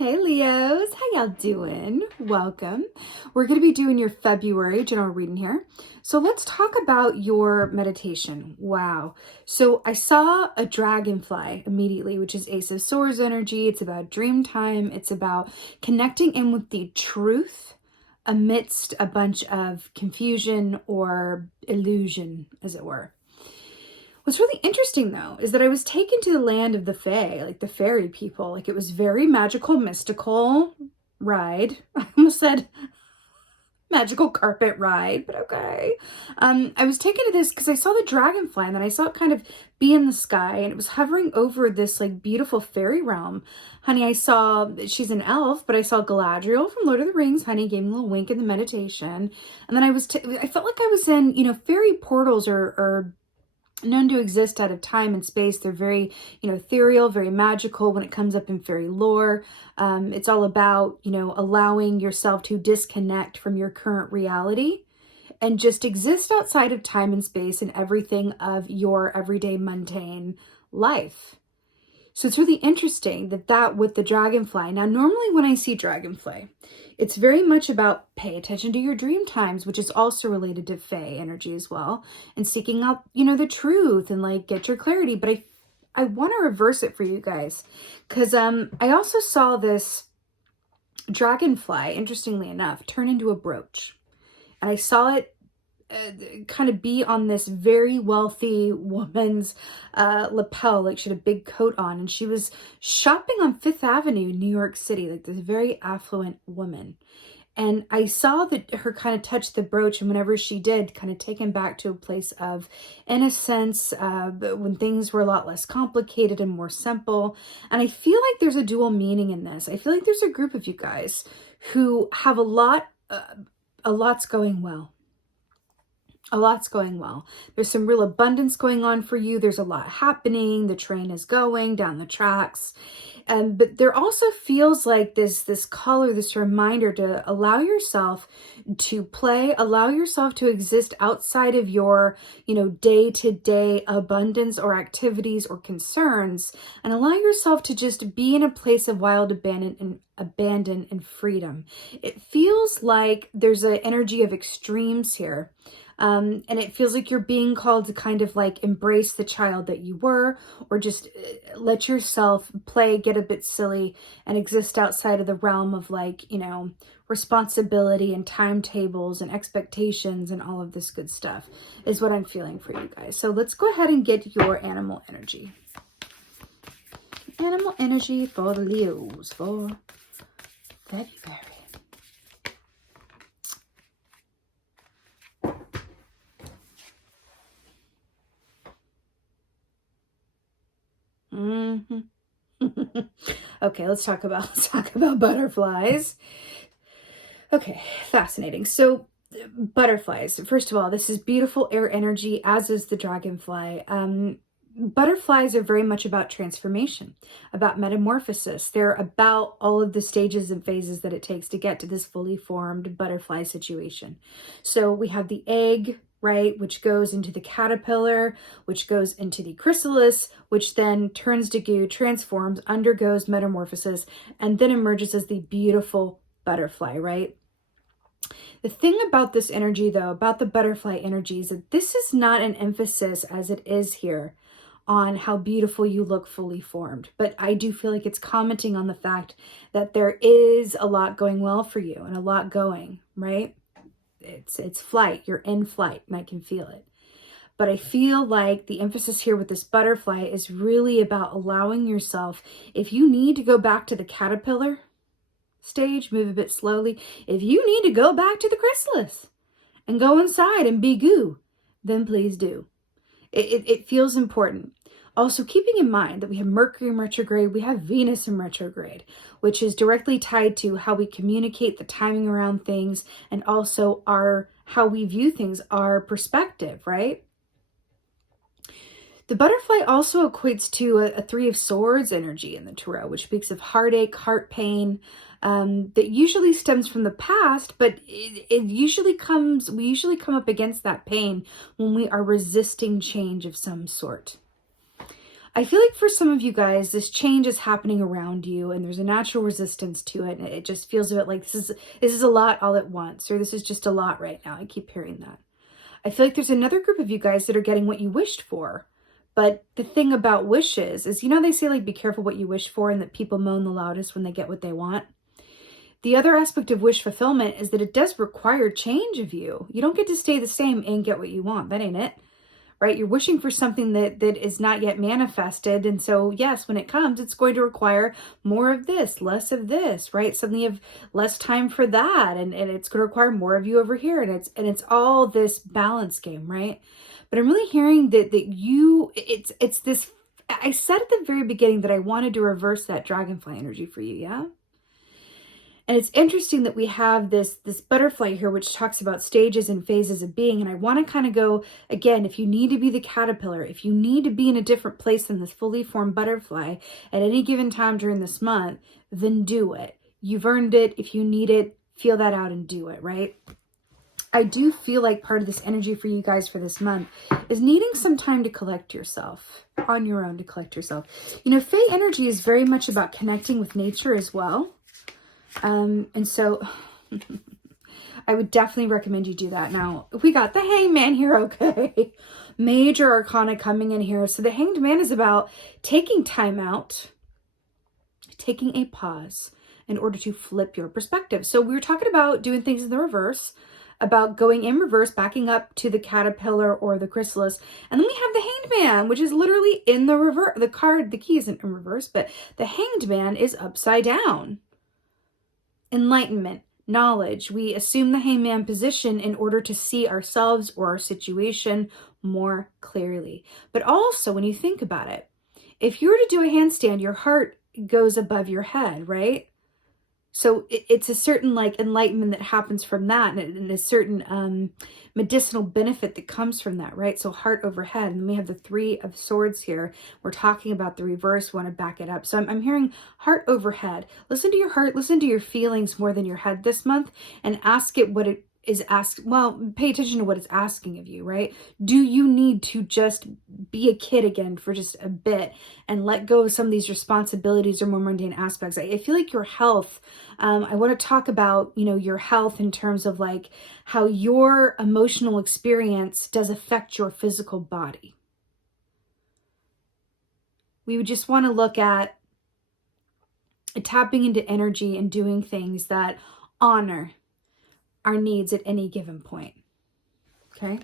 Hey Leos, how y'all doing? Welcome. We're going to be doing your February general reading here. So let's talk about your meditation. Wow. So I saw a dragonfly immediately, which is Ace of Swords energy. It's about dream time. It's about connecting in with the truth amidst a bunch of confusion or illusion, as it were. What's really interesting though is that I was taken to the land of the fae, like the fairy people. Like it was very magical, mystical ride. I almost said magical carpet ride, but okay. I was taken to this because I saw the dragonfly and then I saw it kind of be in the sky and it was hovering over this like beautiful fairy realm. Honey, I saw, she's an elf, but I saw Galadriel from Lord of the Rings. Honey gave me a little wink in the meditation. And then I felt like I was in, fairy portals or known to exist out of time and space. They're very, ethereal, very magical when it comes up in fairy lore. It's all about, allowing yourself to disconnect from your current reality and just exist outside of time and space and everything of your everyday mundane life. So it's really interesting that with the dragonfly. Now, normally when I see dragonfly, it's very much about pay attention to your dream times, which is also related to fae energy as well, and seeking out, the truth and like get your clarity. But I want to reverse it for you guys because I also saw this dragonfly, interestingly enough, turn into a brooch. And I saw it kind of be on this very wealthy woman's lapel. Like she had a big coat on and she was shopping on Fifth Avenue, New York City, like this very affluent woman. And I saw that her kind of touch the brooch, and whenever she did, kind of taken back to a place of innocence, when things were a lot less complicated and more simple. And I feel like there's a dual meaning in this. I feel like there's a group of you guys who have a lot's going well. A lot's going well. There's some real abundance going on for you. There's a lot happening. The train is going down the tracks. But there also feels like this call or this reminder to allow yourself to play, allow yourself to exist outside of your, day-to-day abundance or activities or concerns, and allow yourself to just be in a place of wild abandon and freedom. It feels like there's an energy of extremes here. And it feels like you're being called to kind of like embrace the child that you were, or just let yourself play, get a bit silly, and exist outside of the realm of like, responsibility and timetables and expectations and all of this good stuff is what I'm feeling for you guys. So let's go ahead and get your animal energy. Animal energy for the Leos for February. Okay, let's talk about butterflies. Okay, fascinating. So butterflies, first of all, this is beautiful air energy, as is the dragonfly. Butterflies are very much about transformation, about metamorphosis. They're about all of the stages and phases that it takes to get to this fully formed butterfly situation. So we have the egg, right, which goes into the caterpillar, which goes into the chrysalis, which then turns to goo, transforms, undergoes metamorphosis, and then emerges as the beautiful butterfly, right? The thing about this energy, though, about the butterfly energy, is that this is not an emphasis, as it is here, on how beautiful you look fully formed. But I do feel like it's commenting on the fact that there is a lot going well for you and a lot going, right? It's flight. You're in flight, and I can feel it. But I feel like the emphasis here with this butterfly is really about allowing yourself, if you need to go back to the caterpillar stage, move a bit slowly. If you need to go back to the chrysalis and go inside and be goo, then please do. It feels important. Also, keeping in mind that we have Mercury in retrograde, we have Venus in retrograde, which is directly tied to how we communicate, the timing around things, and also how we view things, our perspective, right? The butterfly also equates to a Three of Swords energy in the tarot, which speaks of heartache, heart pain, that usually stems from the past, but we usually come up against that pain when we are resisting change of some sort. I feel like for some of you guys, this change is happening around you and there's a natural resistance to it. And it just feels a bit like this is a lot all at once, or this is just a lot right now. I keep hearing that. I feel like there's another group of you guys that are getting what you wished for. But the thing about wishes is, they say like, be careful what you wish for, and that people moan the loudest when they get what they want. The other aspect of wish fulfillment is that it does require change of you. You don't get to stay the same and get what you want. That ain't it. Right? You're wishing for something that is not yet manifested. And so, yes, when it comes, it's going to require more of this, less of this, right? Suddenly you have less time for that. And it's going to require more of you over here. And it's all this balance game, right? But I'm really hearing that it's this, I said at the very beginning that I wanted to reverse that dragonfly energy for you, yeah? And it's interesting that we have this butterfly here, which talks about stages and phases of being. And I want to kind of go, again, if you need to be the caterpillar, if you need to be in a different place than this fully formed butterfly at any given time during this month, then do it. You've earned it. If you need it, feel that out and do it, right? I do feel like part of this energy for you guys for this month is needing some time to collect yourself, on your own to collect yourself. Fae energy is very much about connecting with nature as well. And so I would definitely recommend you do that. Now, we got the Hanged Man here, okay? Major arcana coming in here. So the Hanged Man is about taking time out, taking a pause in order to flip your perspective. So we were talking about doing things in the reverse, about going in reverse, backing up to the caterpillar or the chrysalis. And then we have the Hanged Man, which is literally in the reverse. The key isn't in reverse, but the Hanged Man is upside down. Enlightenment, knowledge. We assume the hangman position in order to see ourselves or our situation more clearly. But also, when you think about it, if you were to do a handstand, your heart goes above your head, right? So it's a certain enlightenment that happens from that, and a certain medicinal benefit that comes from that, right? So heart overhead, and then we have the Three of Swords here. We're talking about the reverse. Want to back it up. So I'm hearing heart overhead. Listen to your heart. Listen to your feelings more than your head this month, and ask it what it is asked. Well, pay attention to what it's asking of you, right? Do you need to just be a kid again for just a bit and let go of some of these responsibilities or more mundane aspects? I feel like your health, I want to talk about, your health in terms of how your emotional experience does affect your physical body. We would just want to look at tapping into energy and doing things that honor our needs at any given point. Okay?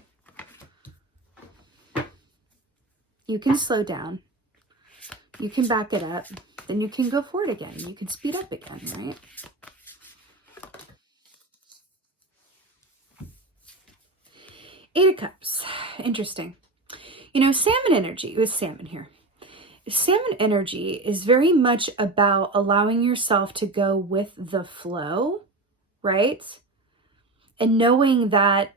You can slow down. You can back it up. Then you can go forward again. You can speed up again, right? Eight of Cups. Interesting. Salmon energy. It was salmon here. Salmon energy is very much about allowing yourself to go with the flow, right? And knowing that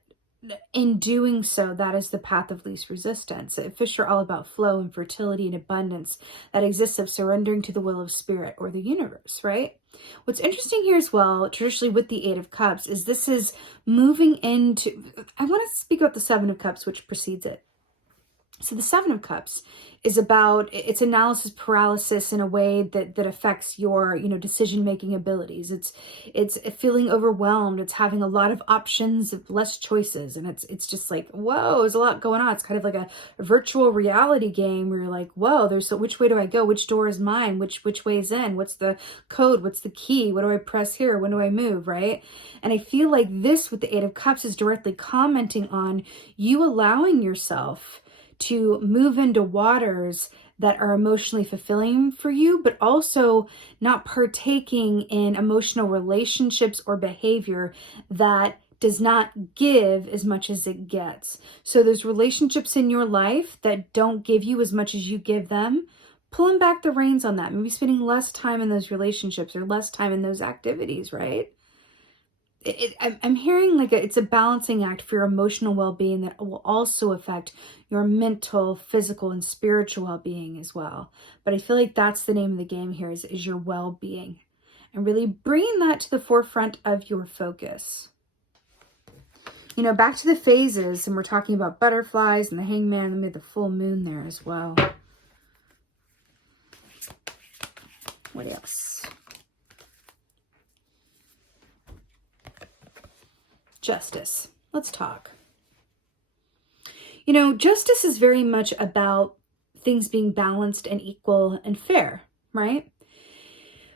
in doing so, that is the path of least resistance. Fish are all about flow and fertility and abundance that exists of surrendering to the will of spirit or the universe, right? What's interesting here as well, traditionally with the Eight of Cups, is this is moving into, I want to speak about the Seven of Cups, which precedes it. So the Seven of Cups is about, it's analysis paralysis in a way that affects your, decision-making abilities. It's feeling overwhelmed. It's having a lot of options, less choices. And it's just like, whoa, there's a lot going on. It's kind of like a virtual reality game where you're like, whoa, which way do I go? Which door is mine? Which way is in? What's the code? What's the key? What do I press here? When do I move? Right? And I feel like this with the Eight of Cups is directly commenting on you allowing yourself to move into waters that are emotionally fulfilling for you, but also not partaking in emotional relationships or behavior that does not give as much as it gets. So those relationships in your life that don't give you as much as you give them, pulling back the reins on that, maybe spending less time in those relationships or less time in those activities, right? I'm hearing it's a balancing act for your emotional well-being that will also affect your mental, physical, and spiritual well-being as well. But I feel like that's the name of the game here is your well-being, and really bringing that to the forefront of your focus. Back to the phases, and we're talking about butterflies and the hangman, and the full moon there as well. What else? Justice. Let's talk. You know, justice is very much about things being balanced and equal and fair, right?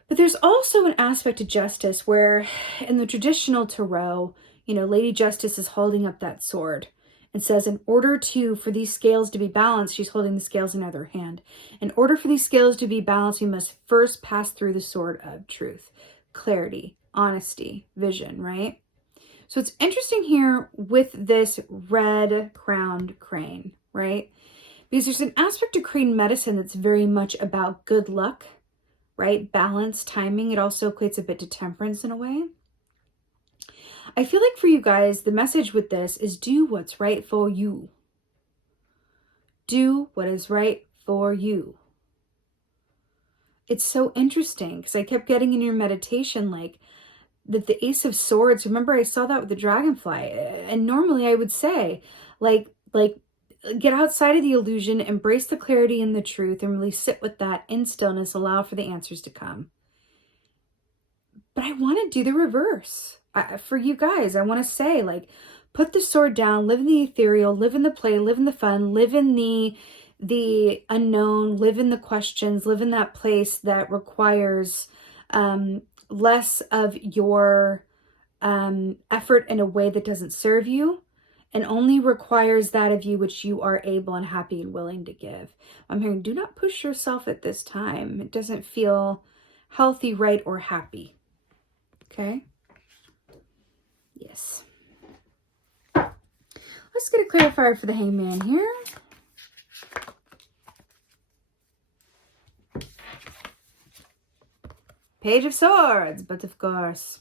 But there's also an aspect to justice where in the traditional tarot, you know, Lady Justice is holding up that sword and says, in order for these scales to be balanced, she's holding the scales in either hand. In order for these scales to be balanced, we must first pass through the sword of truth, clarity, honesty, vision, right? So it's interesting here with this red crowned crane, right? Because there's an aspect to crane medicine that's very much about good luck, right? Balance, timing. It also equates a bit to temperance in a way. I feel like for you guys, the message with this is do what's right for you. Do what is right for you. It's so interesting because I kept getting in your meditation like that the Ace of Swords. Remember, I saw that with the dragonfly. And normally I would say like get outside of the illusion, embrace the clarity and the truth, and really sit with that in stillness, allow for the answers to come. But I want to do the reverse. For you guys, I want to say, like, put the sword down, live in the ethereal, live in the play, live in the fun, live in the unknown, live in the questions, live in that place that requires less of your effort in a way that doesn't serve you, and only requires that of you which you are able and happy and willing to give. I'm hearing, do not push yourself at this time. It doesn't feel healthy, right, or happy. Okay? Yes. Let's get a clarifier for the hangman here. Page of Swords, but of course.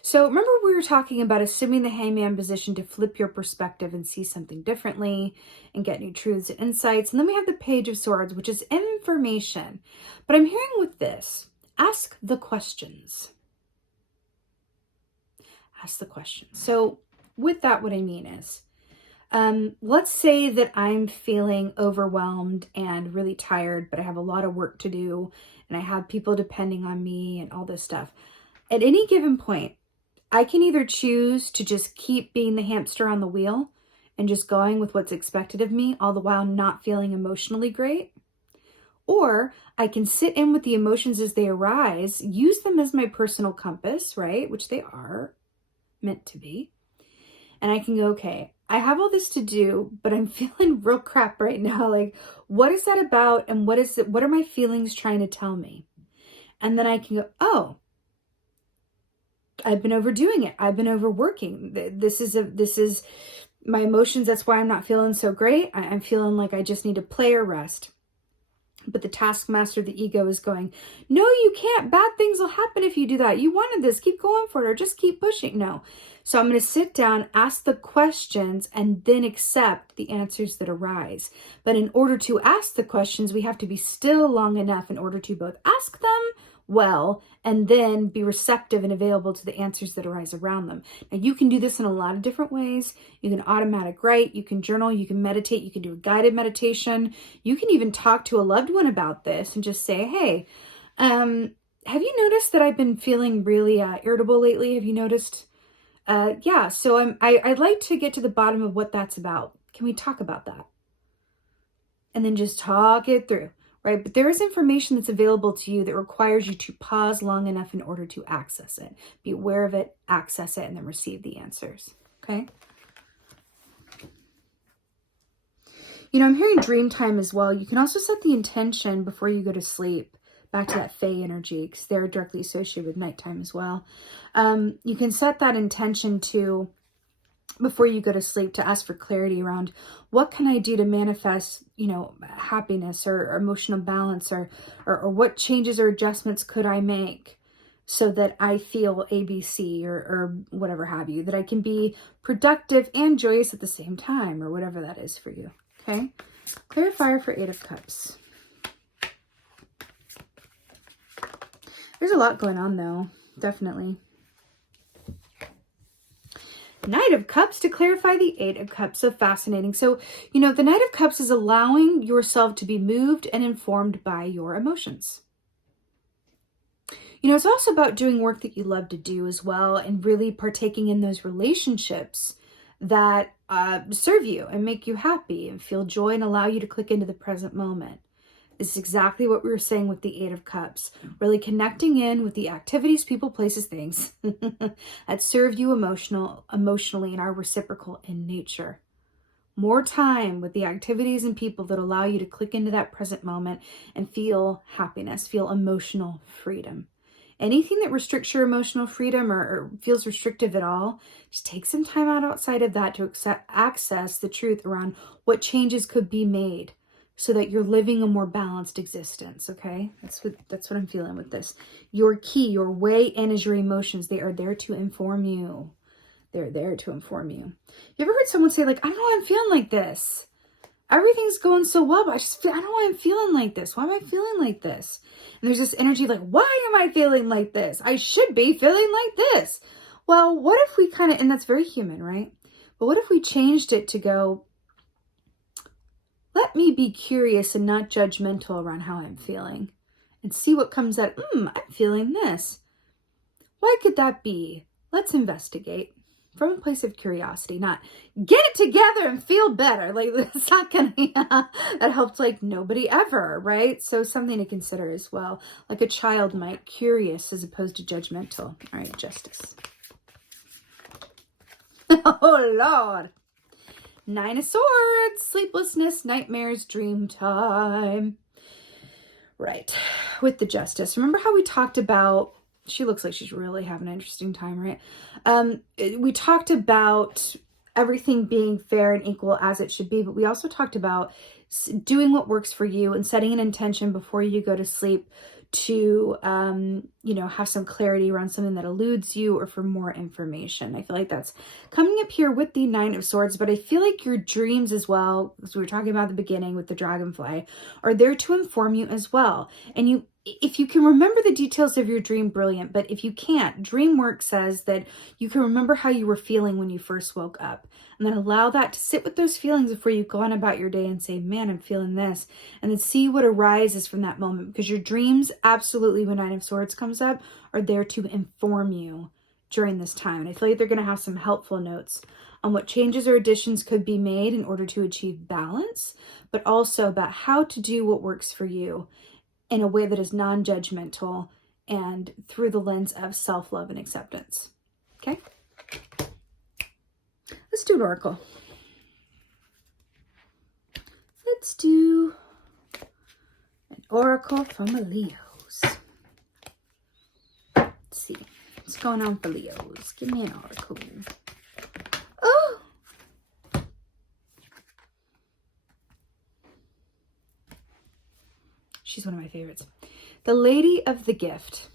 So remember we were talking about assuming the hangman position to flip your perspective and see something differently and get new truths and insights. And then we have the Page of Swords, which is information. But I'm hearing with this, ask the questions. Ask the questions. So with that, what I mean is, let's say that I'm feeling overwhelmed and really tired, but I have a lot of work to do and I have people depending on me and all this stuff. At any given point, I can either choose to just keep being the hamster on the wheel and just going with what's expected of me, all the while not feeling emotionally great. Or I can sit in with the emotions as they arise, use them as my personal compass, right? Which they are meant to be. And I can go, okay, I have all this to do, but I'm feeling real crap right now. Like, what is that about? And what is it? What are my feelings trying to tell me? And then I can go, oh, I've been overdoing it. I've been overworking. This is my emotions. That's why I'm not feeling so great. I'm feeling like I just need to play or rest. But the taskmaster, the ego, is going, no, you can't. Bad things will happen if you do that. You wanted this. Keep going for it or just keep pushing. No. So I'm going to sit down, ask the questions, and then accept the answers that arise. But in order to ask the questions, we have to be still long enough in order to both ask them well and then be receptive and available to the answers that arise around them. Now, you can do this in a lot of different ways. You can automatic write, you can journal, you can meditate, you can do a guided meditation. You can even talk to a loved one about this and just say, hey, have you noticed that I've been feeling really irritable lately? Have you noticed? Yeah, so I'd like to get to the bottom of what that's about. Can we talk about that? And then just talk it through. Right? But there is information that's available to you that requires you to pause long enough in order to access it. Be aware of it, access it, and then receive the answers. Okay? You know, I'm hearing dream time as well. You can also set the intention before you go to sleep. Back to that Fae energy, because they're directly associated with nighttime as well. You can set that intention to before you go to sleep to ask for clarity around what can I do to manifest, you know, happiness or emotional balance or what changes or adjustments could I make so that I feel ABC or whatever have you, that I can be productive and joyous at the same time or whatever that is for you. Okay. Clarifier for 8 of Cups. There's a lot going on though. Definitely. Knight of Cups to clarify the 8 of Cups. So fascinating. So, you know, the Knight of Cups is allowing yourself to be moved and informed by your emotions. You know, it's also about doing work that you love to do as well, and really partaking in those relationships that serve you and make you happy and feel joy and allow you to click into the present moment. This is exactly what we were saying with the Eight of Cups. Really connecting in with the activities, people, places, things that serve you emotionally and are reciprocal in nature. More time with the activities and people that allow you to click into that present moment and feel happiness, feel emotional freedom. Anything that restricts your emotional freedom or feels restrictive at all, just take some time out outside of that to access the truth around what changes could be made so that you're living a more balanced existence, okay? That's what I'm feeling with this. Your key, your way in is your emotions. They are there to inform you. They're there to inform you. You ever heard someone say, like, I don't know why I'm feeling like this. Everything's going so well, but I don't know why I'm feeling like this. Why am I feeling like this? And there's this energy like, why am I feeling like this? I should be feeling like this. Well, what if we kind of, and that's very human, right? But what if we changed it to go, let me be curious and not judgmental around how I'm feeling and see what comes out. I'm feeling this. Why could that be? Let's investigate. From a place of curiosity, not get it together and feel better. Like, it's not gonna, that helps like nobody ever, right? So something to consider as well. Like a child might, curious as opposed to judgmental. All right, Justice. Oh, Lord. Nine of Swords, sleeplessness, nightmares, dream time. Right, with the Justice. Remember how we talked about, she looks like she's really having an interesting time, right? We talked about everything being fair and equal as it should be, but we also talked about doing what works for you and setting an intention before you go to sleep to, have some clarity around something that eludes you or for more information. I feel like that's coming up here with the Nine of Swords, but I feel like your dreams as well, as we were talking about at the beginning with the dragonfly, are there to inform you as well. And if you can remember the details of your dream, brilliant. But if you can't, dream work says that you can remember how you were feeling when you first woke up. And then allow that to sit with those feelings before you go on about your day and say, man, I'm feeling this. And then see what arises from that moment. Because your dreams, absolutely, when Nine of Swords comes up, are there to inform you during this time. And I feel like they're going to have some helpful notes on what changes or additions could be made in order to achieve balance. But also about how to do what works for you in a way that is non-judgmental and through the lens of self-love and acceptance. Okay? Let's do an oracle. Let's do an oracle from a Leo's. Let's see. What's going on for Leos? Give me an oracle. Oh! She's one of my favorites. The Lady of the Gift.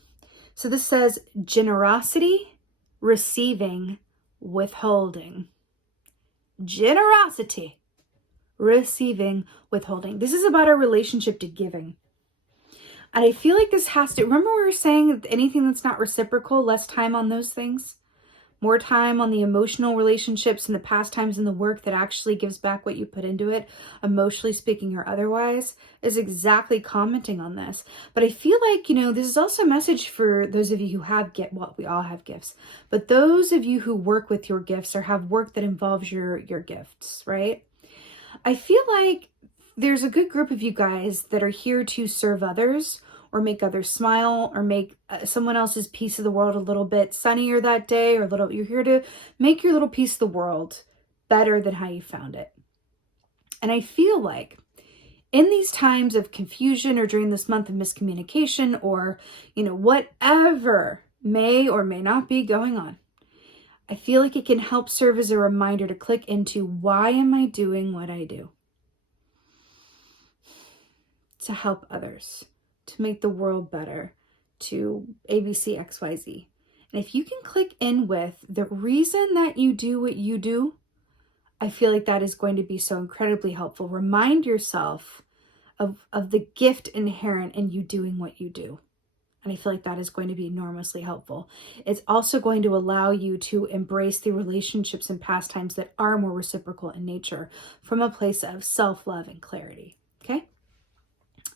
So this says generosity, receiving, withholding. Generosity, receiving, withholding. This is about our relationship to giving. And I feel like this has to, remember we were saying anything that's not reciprocal, less time on those things? More time on the emotional relationships and the pastimes and the work that actually gives back what you put into it, emotionally speaking or otherwise, is exactly commenting on this. But I feel like, this is also a message for those of you who have we all have gifts, but those of you who work with your gifts or have work that involves your gifts, right? I feel like there's a good group of you guys that are here to serve others or make others smile or make someone else's piece of the world a little bit sunnier that day, or you're here to make your little piece of the world better than how you found it. And I feel like in these times of confusion or during this month of miscommunication or, whatever may or may not be going on, I feel like it can help serve as a reminder to click into, why am I doing what I do? To help others, to make the world better, to ABC, XYZ. And if you can click in with the reason that you do what you do, I feel like that is going to be so incredibly helpful. Remind yourself of the gift inherent in you doing what you do. And I feel like that is going to be enormously helpful. It's also going to allow you to embrace the relationships and pastimes that are more reciprocal in nature from a place of self-love and clarity. Okay?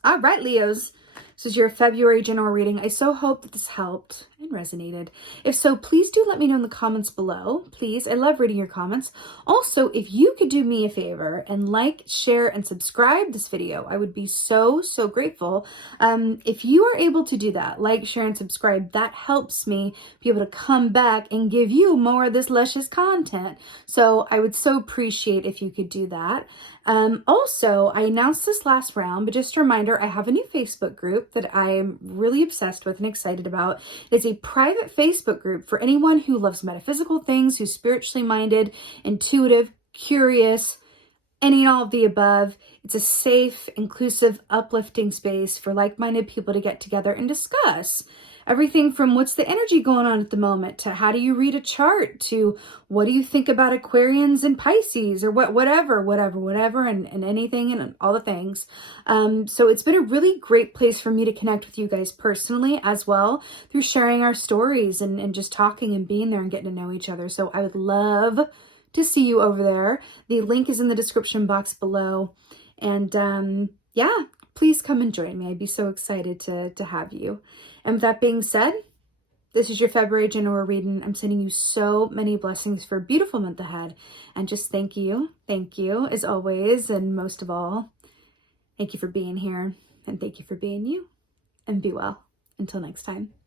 All right, Leos. This is your February general reading. I so hope that this helped and resonated. If so, please do let me know in the comments below. Please, I love reading your comments. Also, if you could do me a favor and like, share, and subscribe this video, I would be so grateful. If you are able to do that, like, share, and subscribe, that helps me be able to come back and give you more of this luscious content. So I would so appreciate if you could do that. Also, I announced this last round, but just a reminder, I have a new Facebook group that I am really obsessed with and excited about. It's a private Facebook group for anyone who loves metaphysical things, who's spiritually minded, intuitive, curious, any and all of the above. It's a safe, inclusive, uplifting space for like-minded people to get together and discuss everything from what's the energy going on at the moment, to how do you read a chart, to what do you think about Aquarians and Pisces, or whatever, and anything and all the things. So it's been a really great place for me to connect with you guys personally as well, through sharing our stories and just talking and being there and getting to know each other. So I would love to see you over there. The link is in the description box below. And yeah, please come and join me. I'd be so excited to have you. And with that being said, this is your February general reading. I'm sending you so many blessings for a beautiful month ahead. And just thank you as always. And most of all, thank you for being here. And thank you for being you. And be well. Until next time.